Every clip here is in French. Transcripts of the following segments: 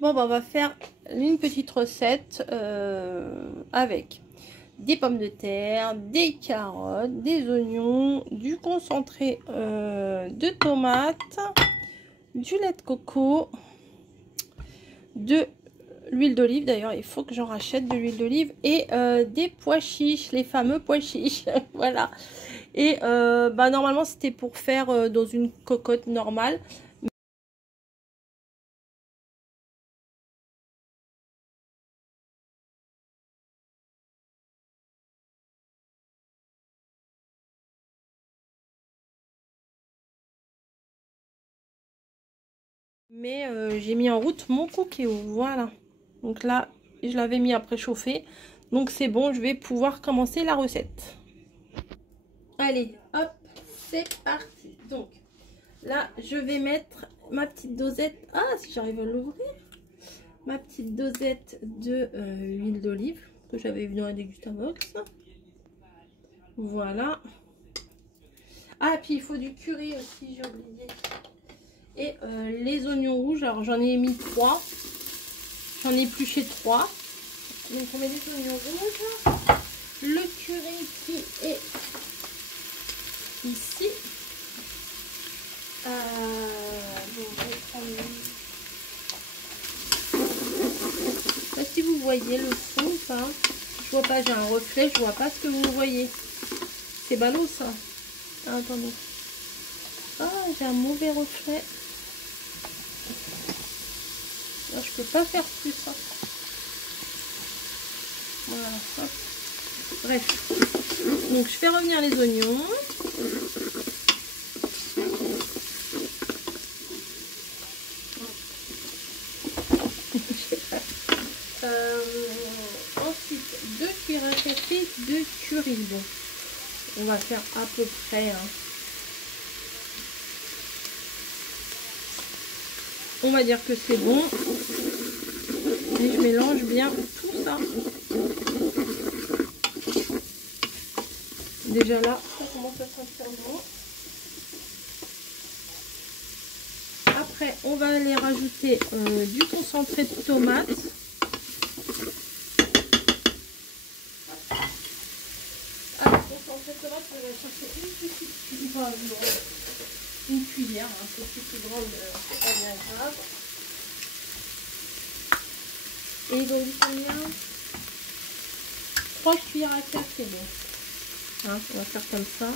Bon, bah, on va faire une petite recette avec des pommes de terre, des carottes, des oignons, du concentré de tomates, du lait de coco, de l'huile d'olive. D'ailleurs, il faut que j'en rachète de l'huile d'olive et des pois chiches, les fameux pois chiches. Voilà. Et bah, normalement, c'était pour faire dans une cocotte normale. Mais j'ai mis en route mon cookéo, voilà. Donc là, je l'avais mis à préchauffer. Donc c'est bon, je vais pouvoir commencer la recette. Allez, hop, c'est parti. Donc là, je vais mettre ma petite dosette. Ah, si j'arrive à l'ouvrir. Ma petite dosette de huile d'olive que j'avais vu dans la Dégustavox. Voilà. Ah, puis il faut du curry aussi, j'ai oublié. Et les oignons rouges, alors j'en ai mis 3. J'en ai épluché 3. Donc on met les oignons rouges. Le curry qui est ici. Bon, je vais prendre... Je sais pas si vous voyez le fond ou pas. Je vois pas, j'ai un reflet, je vois pas ce que vous voyez. C'est ballot ça. Ah, attendez. Ah, j'ai un mauvais reflet. Là, je peux pas faire plus. Hein. Voilà. Hop. Bref. Donc, je fais revenir les oignons. Ensuite, 2 cuillères à café de curry. Bon, on va faire à peu près. Hein. On va dire que c'est bon. Et je mélange bien tout ça. Déjà là, ça commence à sentir bon. Après, on va aller rajouter du concentré de tomate. Alors, concentré de tomate, on va chercher une petite cuillère. Une cuillère, hein, c'est plus grande, c'est pas bien grave. Et donc, combien? 3 cuillères à café, c'est bon. Hein, on va faire comme ça.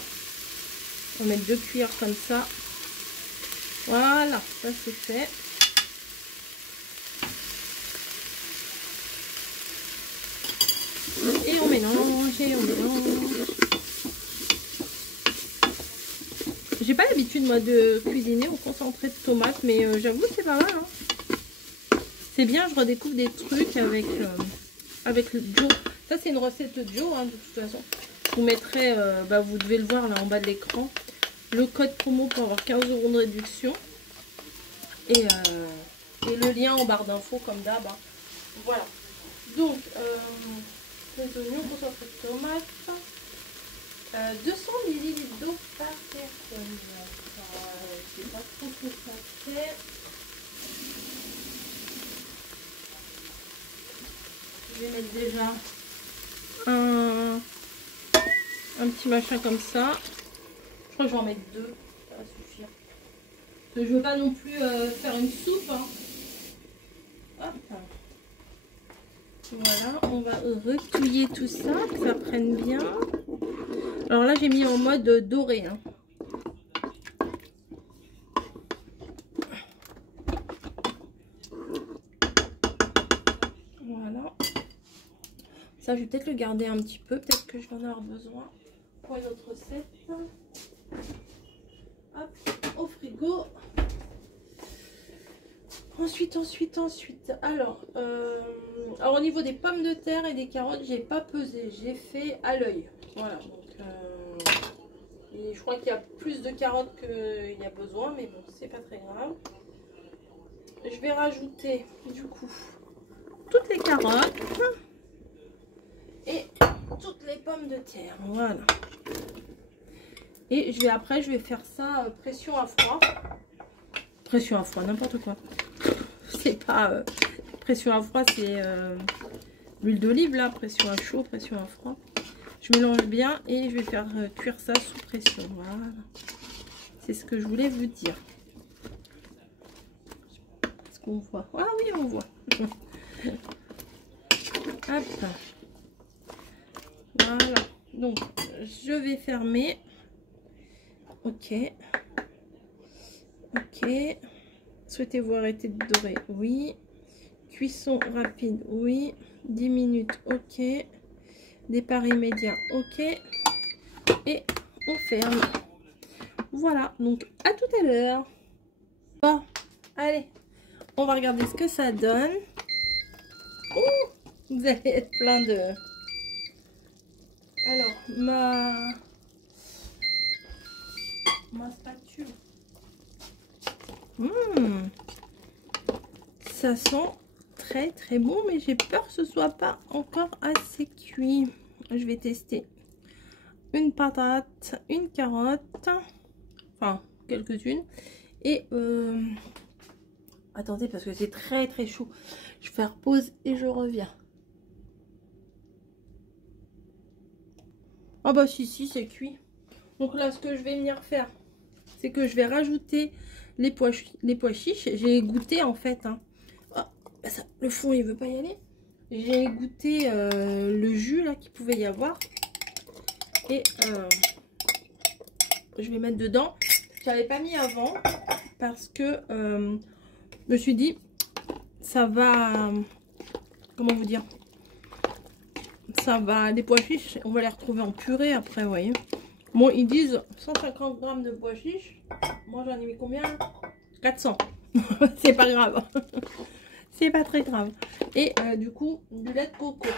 On va mettre 2 cuillères comme ça. Voilà, ça c'est fait. Et on mélange, et on mélange. J'ai pas l'habitude moi de cuisiner au concentré de tomate, mais j'avoue c'est pas mal. Hein. C'est bien, je redécouvre des trucs avec le Joe. Ça c'est une recette de Joe, hein, de toute façon. Vous mettrez, bah, vous devez le voir là en bas de l'écran, le code promo pour avoir 15 € de réduction. Et le lien en barre d'infos comme d'hab. Hein. Voilà. Donc, les oignons, concentré de tomate. 200 ml d'eau par personne. Je sais pas trop ce que ça fait. Je vais mettre déjà un petit machin comme ça. Je crois que je vais en mettre 2. Ça va suffire. Parce que je veux pas non plus faire une soupe. Hein. Hop. Voilà, on va retouiller tout ça, que ça prenne bien. Alors là, j'ai mis en mode doré. Hein. Voilà. Ça, je vais peut-être le garder un petit peu. Peut-être que je vais en avoir besoin pour une autre recette. Hop, au frigo. Ensuite. Alors au niveau des pommes de terre et des carottes, j'ai pas pesé. J'ai fait à l'œil. Voilà. Donc, et je crois qu'il y a plus de carottes qu'il y a besoin. Mais bon, c'est pas très grave. Je vais rajouter du coup toutes les carottes et toutes les pommes de terre. Voilà. Et après, je vais faire ça pression à froid. Pression à froid, n'importe quoi. Pression à froid, c'est l'huile d'olive là. Pression à chaud, pression à froid. Je mélange bien et je vais faire cuire ça sous pression. Voilà. C'est ce que je voulais vous dire. Est-ce qu'on voit? Ah oui, on voit. Hop. Voilà. Donc, je vais fermer. Ok. Ok. Souhaitez-vous arrêter de dorer? Oui. Cuisson rapide? Oui. 10 minutes? Ok. Départ immédiat? Ok. Et on ferme. Voilà. Donc, à tout à l'heure. Bon, allez. On va regarder ce que ça donne. Oh, vous allez être plein de... Alors, ma spatule. Ça sent très très bon, mais j'ai peur que ce soit pas encore assez cuit. Je vais tester une patate, une carotte, enfin quelques-unes, et attendez parce que c'est très très chaud. Je vais faire pause et je reviens. Ah bah si c'est cuit. Donc là ce que je vais venir faire, c'est que je vais rajouter les pois chiches. J'ai goûté en fait. Hein. Oh, ça, le fond il veut pas y aller. J'ai goûté le jus là qu'il pouvait y avoir. Et je vais mettre dedans. Je n'avais pas mis avant parce que je me suis dit ça va, comment vous dire, ça va, les pois chiches, on va les retrouver en purée après, vous voyez. Bon, ils disent 150 grammes de pois chiches. Moi, j'en ai mis combien? 400. C'est pas grave. C'est pas très grave. Et du coup, du lait de coco.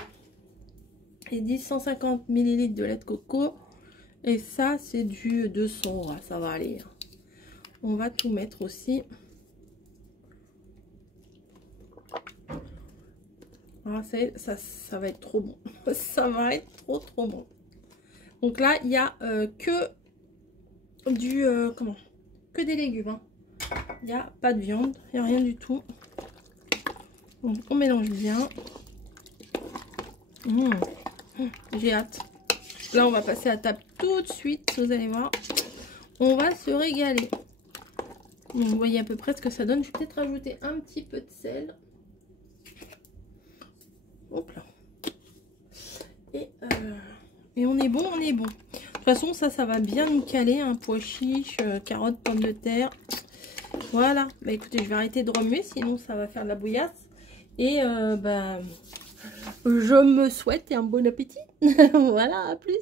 Ils disent 150 ml de lait de coco. Et ça, c'est du 200. Ouais, ça va aller. On va tout mettre aussi. Ah, ça va être trop bon. Ça va être trop bon. Donc là, il n'y a que du... que des légumes. Hein. Il n'y a pas de viande. Il n'y a rien du tout. Donc, on mélange bien. J'ai hâte. Là, on va passer à table tout de suite. Vous allez voir. On va se régaler. Donc, vous voyez à peu près ce que ça donne. Je vais peut-être rajouter un petit peu de sel. Hop là. Et on est bon, on est bon. De toute façon, ça va bien nous caler. Hein, pois chiches, carottes, pommes de terre. Voilà. Bah écoutez, je vais arrêter de remuer, sinon ça va faire de la bouillasse. Et je me souhaite un bon appétit. Voilà, à plus.